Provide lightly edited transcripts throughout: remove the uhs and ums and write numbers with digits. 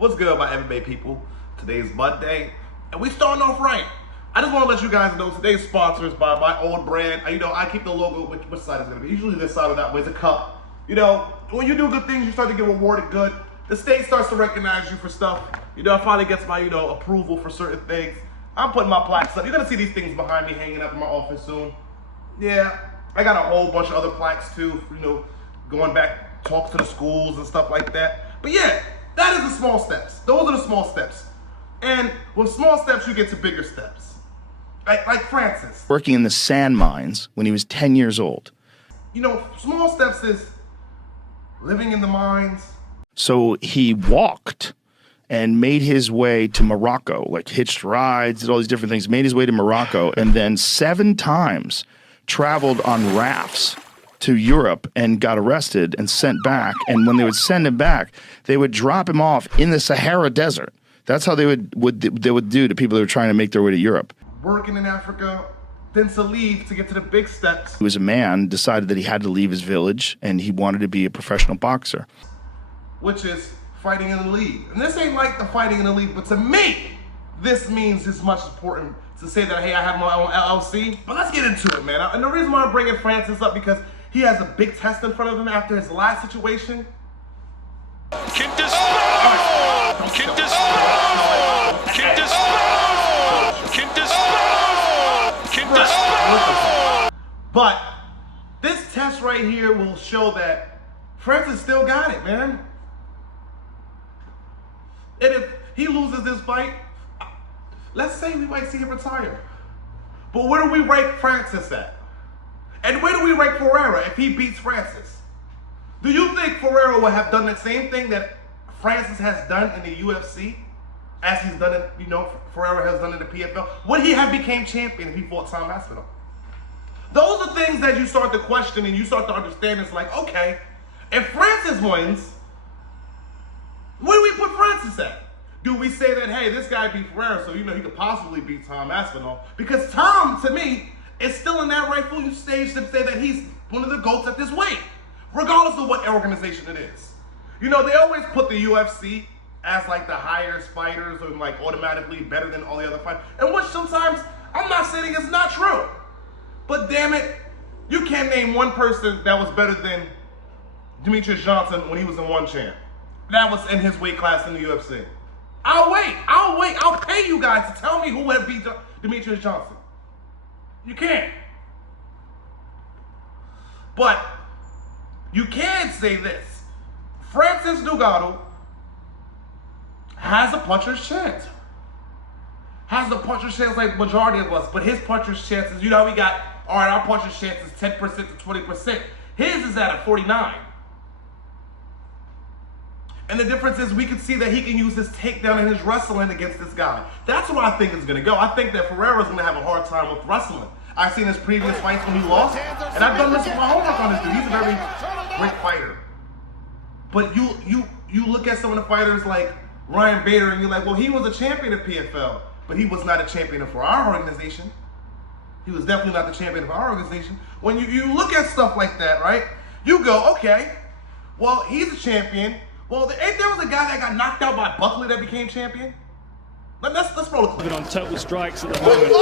What's good, my MMA people? Today's Monday, and we starting off right. I just want to let you guys know today's sponsor is by my old brand. I keep the logo, which side is going to be? Usually this side or that way. It's a cup. When you do good things, you start to get rewarded good. The state starts to recognize you for stuff. It finally gets my, approval for certain things. I'm putting my plaques up. You're going to see these things behind me hanging up in my office soon. Yeah, I got a whole bunch of other plaques too, going back, talks to the schools and stuff like that. But yeah, that is the small steps. Those are the small steps. And with small steps, you get to bigger steps. Like Francis. Working in the sand mines when he was 10 years old. Small steps is living in the mines. So he walked and made his way to Morocco, like hitched rides, did all these different things, made his way to Morocco, and then 7 times traveled on rafts to Europe and got arrested and sent back. And when they would send him back, they would drop him off in the Sahara Desert. That's how they would do to people that were trying to make their way to Europe. Working in Africa, then to leave to get to the big steps. He was a man, decided that he had to leave his village, and he wanted to be a professional boxer. Which is fighting in the league. And this ain't like the fighting in the league, but to me, this means it's much important to say that, hey, I have my own LLC. But let's get into it, man. And the reason why I'm bringing Francis up, because he has a big test in front of him after his last situation. But this test right here will show that Francis still got it, man. And if he loses this fight, let's say we might see him retire. But where do we rank Francis at? And where do we rank Ferreira if he beats Francis? Do you think Ferreira will have done the same thing that Francis has done in the UFC? As he's done it, Ferreira has done in the PFL? Would he have became champion if he fought Tom Aspinall? Those are things that you start to question and you start to understand. It's like, okay, if Francis wins, where do we put Francis at? Do we say that, hey, this guy beat Ferreira, so he could possibly beat Tom Aspinall? Because Tom, to me, is still in that rightful stage to say that he's one of the GOATs at this weight, regardless of what organization it is. They always put the UFC as like the highest fighters or like automatically better than all the other fighters, and which sometimes I'm not saying it's not true. But damn it, you can't name one person that was better than Demetrius Johnson when he was in one champ. That was in his weight class in the UFC. I'll wait. I'll pay you guys to tell me who had beat Demetrius Johnson. You can't. But you can say this. Francis Ngannou has a puncher's chance. Has a puncher's chance like majority of us, but his puncher's chances, we got, all right, our puncher's chance is 10% to 20%. His is at a 49. And the difference is we can see that he can use his takedown and his wrestling against this guy. That's what I think is going to go. I think that Ferreira's going to have a hard time with wrestling. I've seen his previous fights when he lost, and I've done my homework on this dude. He's a very great fighter. But you look at some of the fighters like Ryan Bader, and you're like, well, he was a champion of PFL, but he was not a champion for our organization. He was definitely not the champion of our organization. When you look at stuff like that, right, you go, okay, well, he's a champion. Well, ain't there was a guy that got knocked out by Buckley that became champion? Let's roll the clip. On total strikes at the moment.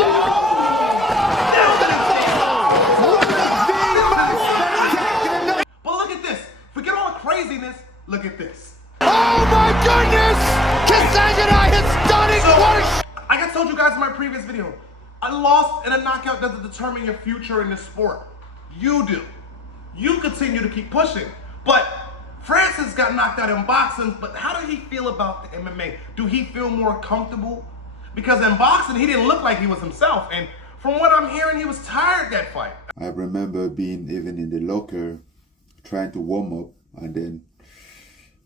But look at this. Forget all the craziness. Look at this. Oh my goodness! Kisagana is stunning! Like I told you guys in my previous video, a loss and a knockout doesn't determine your future in this sport. You do. You continue to keep pushing. But Francis got knocked out in boxing, but how did he feel about the MMA? Do he feel more comfortable? Because in boxing, he didn't look like he was himself. And from what I'm hearing, he was tired that fight. I remember being even in the locker, trying to warm up, and then,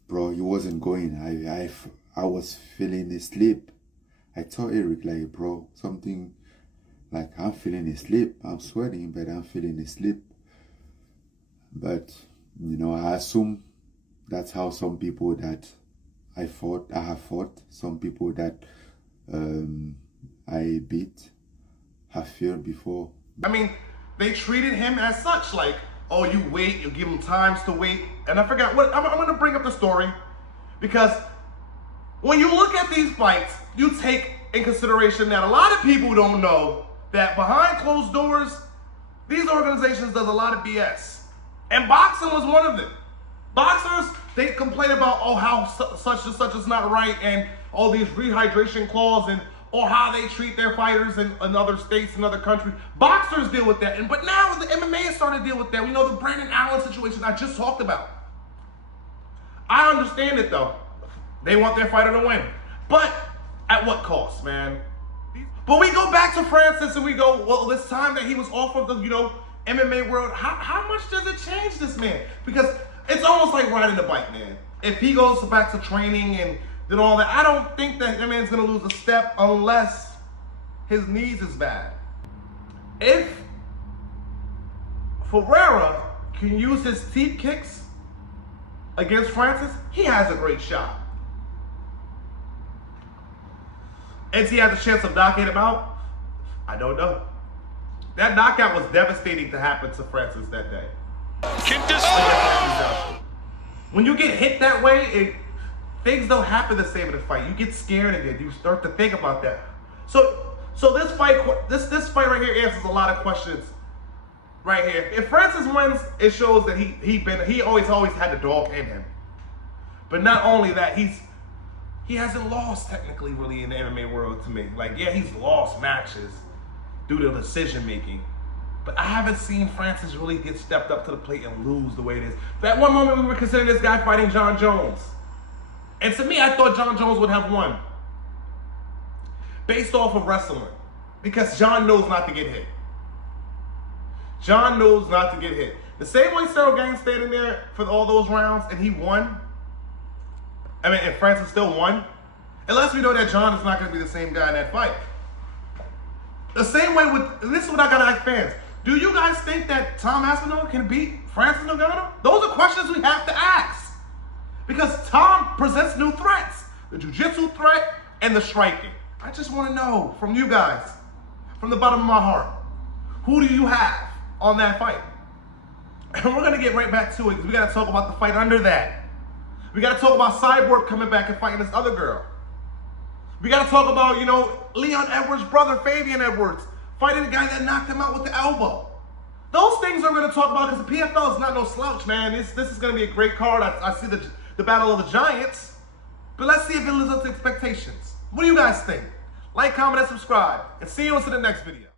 bro, he wasn't going. I was feeling asleep. I told Eric, like, bro, something, like, I'm feeling asleep. I'm sweating, but I'm feeling asleep. But, I assume that's how some people that I have fought, some people that I beat have feared before. I mean, they treated him as such, like, oh, you wait, you give him times to wait. And I forgot what, I'm gonna bring up the story because when you look at these fights, you take in consideration that a lot of people don't know that behind closed doors, these organizations does a lot of BS. And boxing was one of them. Boxers, they complain about, oh, how such and such is not right, and all these rehydration clauses, and or how they treat their fighters in other states and other countries. Boxers deal with that, but now the MMA is starting to deal with that. We know the Brandon Allen situation I just talked about. I understand it though. They want their fighter to win. But at what cost, man? But we go back to Francis and we go, well, this time that he was off of the, MMA world, how much does it change this man? Because it's almost like riding a bike, man. If he goes back to training and did all that, I don't think that man's gonna lose a step unless his knees is bad. If Ferreira can use his teep kicks against Francis, he has a great shot. And he has a chance of knocking him out? I don't know. That knockout was devastating to happen to Francis that day. When you get hit that way, things don't happen the same in a fight. You get scared again. You start to think about that. So this fight right here answers a lot of questions. Right here. If Francis wins, it shows that he always had the dog in him. But not only that, he hasn't lost technically really in the MMA world to me. Like, yeah, he's lost matches due to decision making. But I haven't seen Francis really get stepped up to the plate and lose the way it is. That one moment we were considering this guy fighting John Jones. And to me, I thought John Jones would have won. Based off of wrestling. Because John knows not to get hit. John knows not to get hit. The same way Cyril Gaines stayed in there for all those rounds and he won. And Francis still won. Unless we know that John is not going to be the same guy in that fight. The same way this is what I got to ask fans. Do you guys think that Tom Aspinall can beat Francis Ngannou? Those are questions we have to ask. Because Tom presents new threats. The jiu-jitsu threat and the striking. I just want to know from you guys, from the bottom of my heart, who do you have on that fight? And we're going to get right back to it because we got to talk about the fight under that. We got to talk about Cyborg coming back and fighting this other girl. We got to talk about, Leon Edwards' brother, Fabian Edwards, fighting the guy that knocked him out with the elbow. Those things we're going to talk about because the PFL is not no slouch, man. This is going to be a great card. I see the Battle of the Giants. But let's see if it lives up to expectations. What do you guys think? Like, comment, and subscribe. And see you on to the next video.